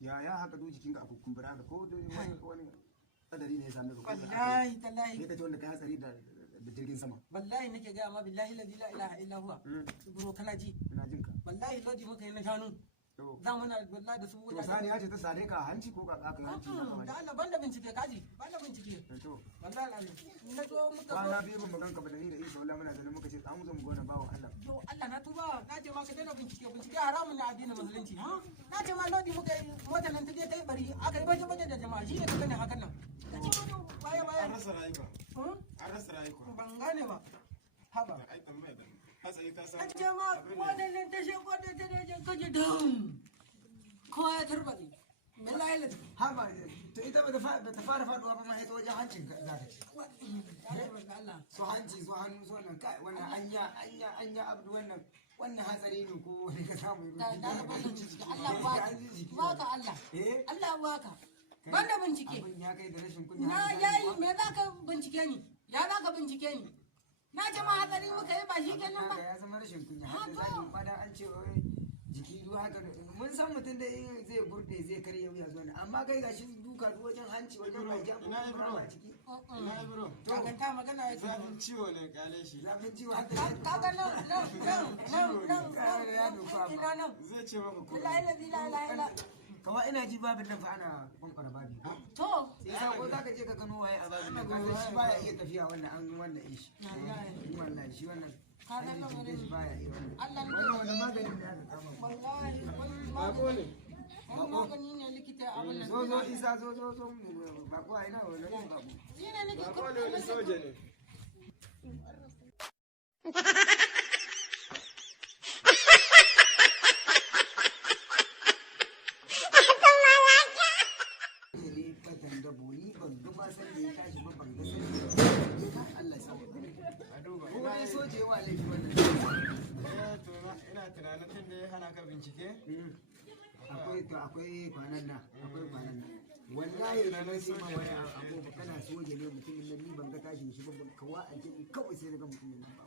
ya haka duk jikin ka a kumbura ka ko wani kadari ne ya same ka wallahi tallahi ne kace wanda kai hatsari da jirgin sama wallahi nake ga ma billahi la ilaha illa huwa buro kana ji ina jin ka wallahi lodi muka yi na shanu za mu na wallahi da su to sani ya ce ta sare ka hanci ko ka hanci da Allah banda bincike kaji banda bincike to wallahi na zo muka ba na biyu ban magan ka ba da ni da Isa wallahi muna zaune muka ce an zo mu gona bawo Allah yo Allah na tuba na ce ma ka daina bincike haramun na addinin musulunci ha na ce ma lodi muka yi wata nan take tai bari aka yi baje da jama'a shi ne ka gane hakan nan baya an rasa rayuka an rasa rayuka ban gane ba haba ai tambaya da hatsari ka san jama'a wannan ta shego da ta da kaje dam kowa ya tarbaɗe wallahi la haba to ita ba ta fara faduwa ba ma ita wajen hancin za ta ci so hanci so hannu so nan kai wannan anya abdu wannan hatsari ne ko wani ka samu Allah baka Allah Allah baka banda bincike abin ya kai da rashin kunya na yayi me zaka bincike ni ya zaka bincike ni na ce ma hatsari muka yi ba shi kenan ba ya zama rashin kunya har da zaki fada an ce jiki duka haka mun san mutum da zai gurde zai karya wuya zuwa amma kai gashi duka wajen hanci wajen baki an ina ibro a ciki ina ibro to kan ta magana ya zafin ciwo ne kale shi zafin ciwo har ka ga nan ina nan zai ce maka ko la kama ina ji babin nan fa ana kwankwara babi to sai ko zaka je ka gano waye a babin nan ka shi baya iya tafiya wannan ishi wallahi shi wannan kaga nan wurin baya iya wannan Allah ne wannan maganin da aka kama wallahi bako ne magani ne likita abin nan zo isa zo bako a ina wannan bako shi ne nake bako ne wani soja ne ina tunanin tun da ya hana ka bincike akwai kwanan nan wallahi da na sai ma wani abu kana soje ne mutumin nan ni ban ga tashin shi ba kawa a kawai sai daga mutumin nan ba